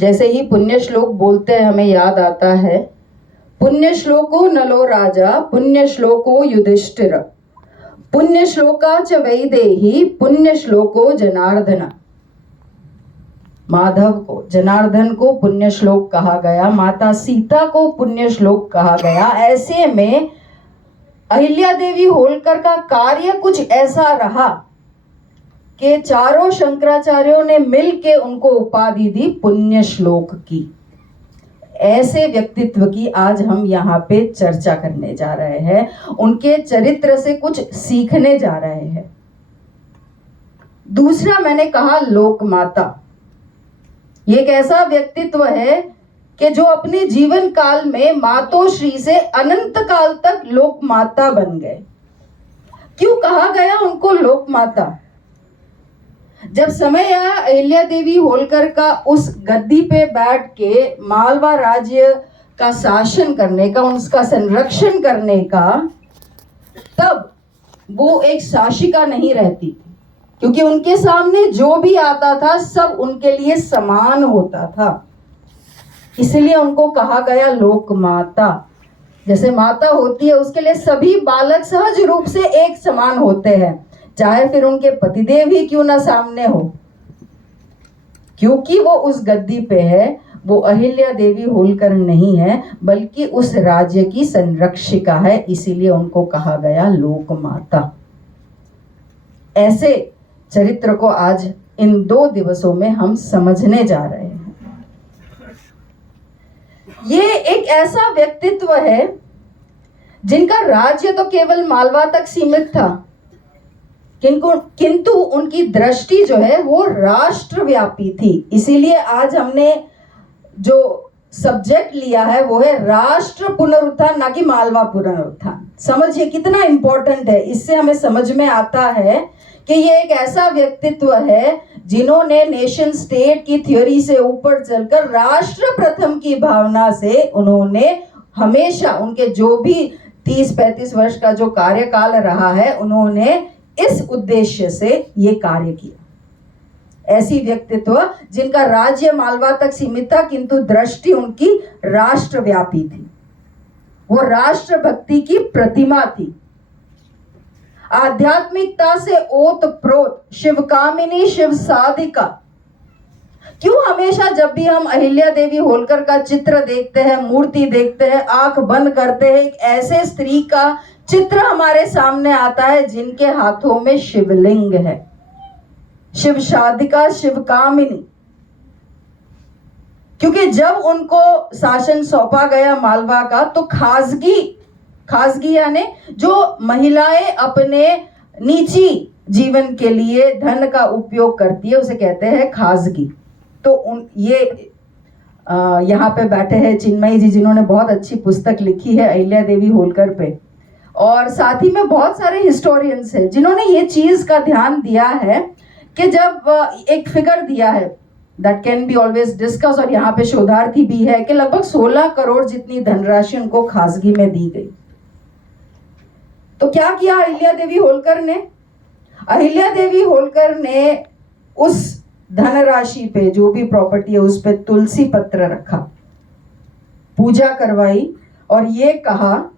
जैसे ही पुण्य श्लोक बोलते हैं हमें याद आता है, पुण्य श्लोको नलो राजा पुण्य श्लोको युधिष्ठिर पुण्य श्लोका च वैदेही पुण्य श्लोको जनार्दन। माधव को, जनार्दन को पुण्य श्लोक कहा गया, माता सीता को पुण्य श्लोक कहा गया। ऐसे में अहिल्या देवी होलकर का कार्य कुछ ऐसा रहा कि चारों शंकराचार्यों ने मिलके उनको उपाधि दी पुण्य श्लोक की। ऐसे व्यक्तित्व की आज हम यहाँ पे चर्चा करने जा रहे हैं, उनके चरित्र से कुछ सीखने जा रहे हैं। दूसरा मैंने कहा लोक माता। ये एक ऐसा व्यक्तित्व है कि जो अपने जीवन काल में मातोश्री से अनंत काल तक लोक माता बन गए। क्यों कहा गया उनको लोक माता? जब समय आया अहिल्या देवी होलकर का उस गद्दी पे बैठ के मालवा राज्य का शासन करने का, उसका संरक्षण करने का, तब वो एक शासिका नहीं रहती, क्योंकि उनके सामने जो भी आता था सब उनके लिए समान होता था। इसलिए उनको कहा गया लोक माता। जैसे माता होती है उसके लिए सभी बालक सहज रूप से एक समान होते हैं, चाहे फिर उनके पतिदेव ही क्यों ना सामने हो। क्योंकि वो उस गद्दी पे है, वो अहिल्या देवी होलकर नहीं है बल्कि उस राज्य की संरक्षिका है, इसीलिए उनको कहा गया लोक माता। ऐसे चरित्र को आज इन 2 दिवसों में हम समझने जा रहे हैं। ये एक ऐसा व्यक्तित्व है जिनका राज्य तो केवल मालवा तक सीमित था, किंतु उनकी दृष्टि जो है वो राष्ट्रव्यापी थी। इसीलिए आज हमने जो सब्जेक्ट लिया है वो है राष्ट्र पुनरुत्थान, ना कि मालवा पुनरुत्थान। समझिए कितना इंपॉर्टेंट है। इससे हमें समझ में आता है कि ये एक ऐसा व्यक्तित्व है जिन्होंने नेशन स्टेट की थ्योरी से ऊपर चलकर राष्ट्र प्रथम की भावना से उन्होंने हमेशा, उनके जो भी 30-35 वर्ष का जो कार्यकाल रहा है, उन्होंने इस उद्देश्य से ये कार्य किया। ऐसी व्यक्तित्व जिनका राज्य मालवा तक सीमित था किंतु दृष्टि उनकी राष्ट्रव्यापी थी। वो राष्ट्र भक्ति की प्रतिमा थी। आध्यात्मिकता से ओत प्रोत, शिवकामिनी, शिव साधिका। क्यों हमेशा जब भी हम अहिल्या देवी होलकर का चित्र देखते हैं, मूर्ति देखते हैं, आंख बंद करते हैं, एक ऐसे स्त्री का चित्र हमारे सामने आता है जिनके हाथों में शिवलिंग है, शिव साधिका, शिवकामिनी। क्योंकि जब उनको शासन सौंपा गया मालवा का, तो खासगी यानी जो महिलाएं अपने निजी जीवन के लिए धन का उपयोग करती है उसे कहते हैं खासगी। तो ये यहाँ पे बैठे हैं चिन्मयी जी, जिन्होंने बहुत अच्छी पुस्तक लिखी है अहिल्या देवी होलकर पे, और साथ ही में बहुत सारे हिस्टोरियंस हैं जिन्होंने ये चीज का ध्यान दिया है कि जब एक फिगर दिया है that can be always discuss, और यहाँ पे शोधार्थी भी है कि लगभग 16 करोड़ जितनी धनराशि उनको खासगी में दी गई। तो क्या किया अहिल्या देवी होलकर ने? अहिल्या देवी होलकर ने उस धनराशि पे, जो भी प्रॉपर्टी है उस पे तुलसी पत्र रखा, पूजा करवाई और ये कहा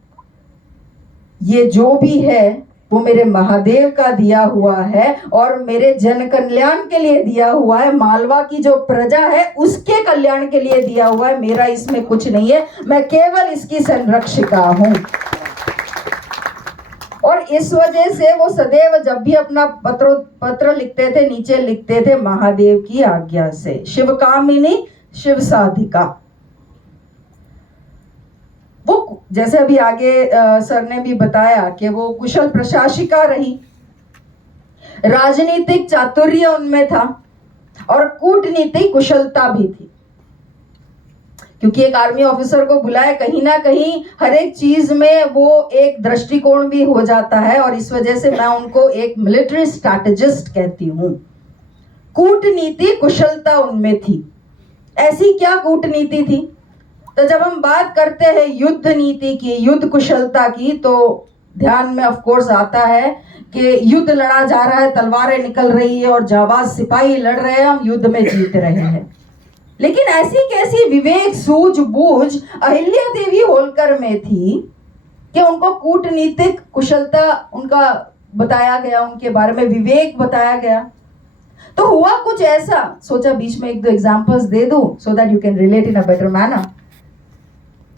ये जो भी है वो मेरे महादेव का दिया हुआ है और मेरे जन कल्याण के लिए दिया हुआ है, मालवा की जो प्रजा है उसके कल्याण के लिए दिया हुआ है, मेरा इसमें कुछ नहीं है, मैं केवल इसकी संरक्षिका हूं। और इस वजह से वो सदैव जब भी अपना पत्र लिखते थे, नीचे लिखते थे महादेव की आज्ञा से, शिवकामिनी, शिव साधिका। वो जैसे अभी आगे सर ने भी बताया कि वो कुशल प्रशासिका रही, राजनीतिक चातुर्य उनमें था और कूटनीतिक कुशलता भी थी। क्योंकि एक आर्मी ऑफिसर को बुलाए, कहीं ना कहीं हर एक चीज में वो एक दृष्टिकोण भी हो जाता है, और इस वजह से मैं उनको एक मिलिट्री स्ट्रैटेजिस्ट कहती हूँ। कूटनीति कुशलता उनमें थी। ऐसी क्या कूटनीति थी? तो जब हम बात करते हैं युद्ध नीति की, युद्ध कुशलता की, तो ध्यान में ऑफ कोर्स आता है कि युद्ध लड़ा जा रहा है, तलवारें निकल रही है और जाबाज सिपाही लड़ रहे हैं, हम युद्ध में जीत रहे हैं। लेकिन ऐसी कैसी विवेक सूझबूझ अहिल्या देवी होलकर में थी कि उनको कूटनीतिक कुशलता उनका बताया गया, उनके बारे में विवेक बताया गया। तो हुआ कुछ ऐसा, सोचा बीच में एक दो एग्जांपल्स दे दूं so that you can relate in a better manner.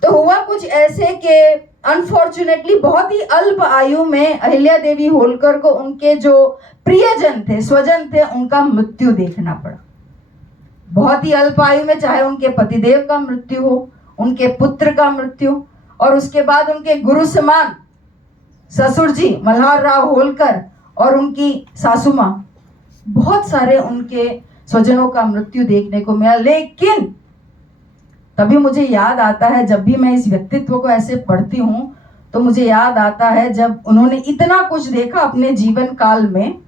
तो हुआ कुछ ऐसे कि अनफॉर्चुनेटली बहुत ही अल्प आयु में अहिल्या देवी होलकर को उनके जो प्रियजन थे, स्वजन थे, उनका मृत्यु देखना पड़ा। बहुत ही अल्प आयु में, चाहे उनके पतिदेव का मृत्यु हो, उनके पुत्र का मृत्यु, और उसके बाद उनके गुरु समान ससुर जी मल्हार राव होलकर और उनकी सासू मां, बहुत सारे उनके स्वजनों का मृत्यु देखने को मिला। लेकिन तभी मुझे याद आता है, जब भी मैं इस व्यक्तित्व को ऐसे पढ़ती हूं तो मुझे याद आता है जब उन्होंने इतना कुछ देखा अपने जीवन काल में।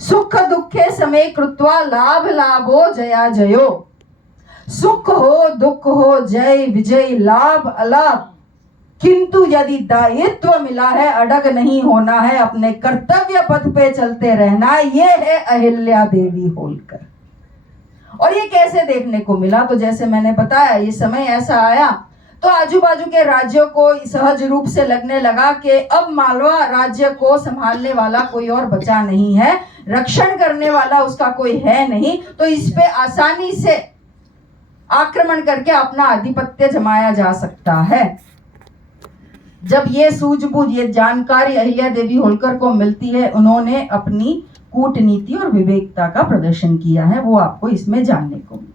सुख दुखे समय कृत्वा लाभ लाभो जया जयो, सुख हो दुख हो जय विजय लाभ अलाभ, किंतु यदि दायित्व मिला है अडग नहीं होना है, अपने कर्तव्य पथ पे चलते रहना। ये है अहिल्या देवी होलकर। और ये कैसे देखने को मिला? तो जैसे मैंने बताया, ये समय ऐसा आया तो आजू बाजू के राज्यों को सहज रूप से लगने लगा कि अब मालवा राज्य को संभालने वाला कोई और बचा नहीं है, रक्षण करने वाला उसका कोई है नहीं, तो इस पे आसानी से आक्रमण करके अपना आधिपत्य जमाया जा सकता है। जब ये सूझबूझ, ये जानकारी अहिल्या देवी होलकर को मिलती है, उन्होंने अपनी कूटनीति और विवेकता का प्रदर्शन किया है, वो आपको इसमें जानने को मिला।